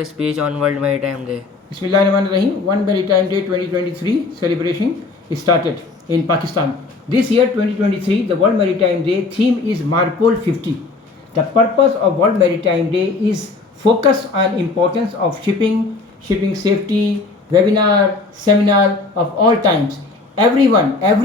A speech on World Maritime Day. Bismillahirrahmanirrahim. One Maritime Day 2023 celebration is started in Pakistan. This year 2023, the World Maritime Day theme is Marpol 50. The purpose of World Maritime Day is focus on importance of shipping safety, webinar, seminar of all times. Every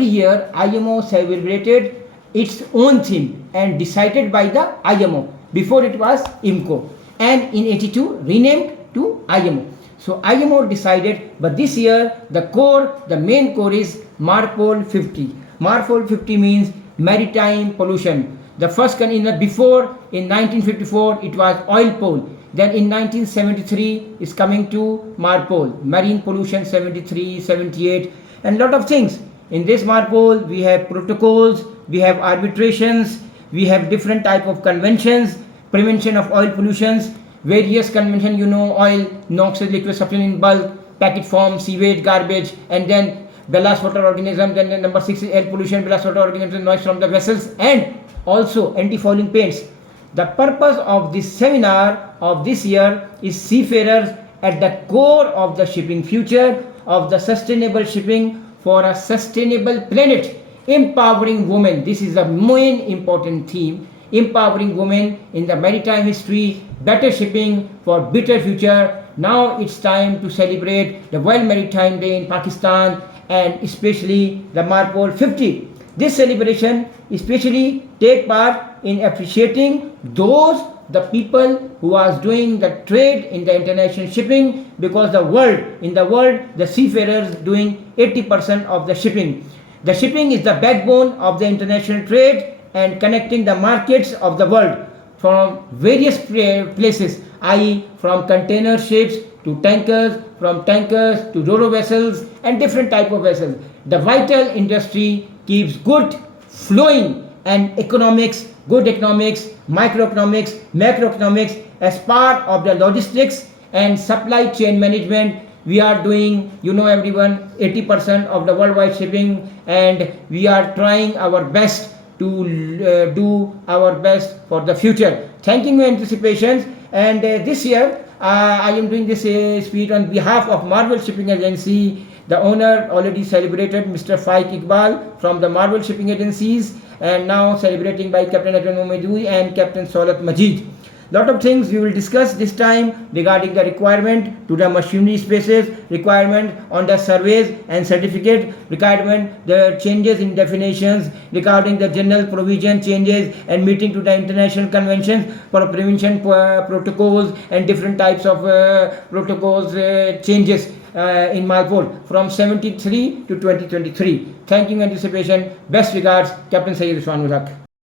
year IMO celebrated its own theme and decided by the IMO. Before it was IMCO, and in 82 renamed to IMO. So IMO decided, but this year the main core is Marpol 50. Marpol 50 means maritime pollution. The first before in 1954 it was oil pole. Then in 1973 is coming to Marpol, marine pollution 73, 78, and lot of things. In this Marpol we have protocols, we have arbitrations, we have different type of conventions, prevention of oil pollutions, various convention, oil, NOx, liquid substance in bulk, packet form, sewage, garbage, and then ballast water organisms. Then number 6 is air pollution, ballast water organisms, noise from the vessels, and also anti-fouling paints. The purpose of this seminar of this year is seafarers at the core of the shipping future, of the sustainable shipping for a sustainable planet. Empowering women, this is the main important theme. Empowering women in the maritime history, better shipping for better future. Now it's time to celebrate the World Maritime Day in Pakistan, and especially the Marpol 50. This celebration especially take part in appreciating the people who are doing the trade in the international shipping, because in the world the seafarers doing 80% of the shipping. The shipping is the backbone of the international trade and connecting the markets of the world from various places, i.e. from container ships to tankers, from tankers to ro-ro vessels and different type of vessels. The vital industry keeps good flowing, and good economics, microeconomics, macroeconomics as part of the logistics and supply chain management. We are doing, everyone, 80% of the worldwide shipping, and we are trying our best to do our best for the future. Thanking your anticipations, and this year I am doing this speech on behalf of Marvel Shipping Agency. The owner already celebrated, Mr. Faik Iqbal from the Marvel Shipping Agencies, and now celebrating by Captain Adnan Momedoui and Captain Saulat Majid. Lot of things we will discuss this time regarding the requirement to the machinery spaces, requirement on the surveys and certificate, requirement the changes in definitions regarding the general provision changes and meeting to the international conventions for prevention protocols and different types of protocols changes in Marpol from 73 to 2023. Thank you, anticipation. Best regards, Captain Sayyid Usman Ul Haq.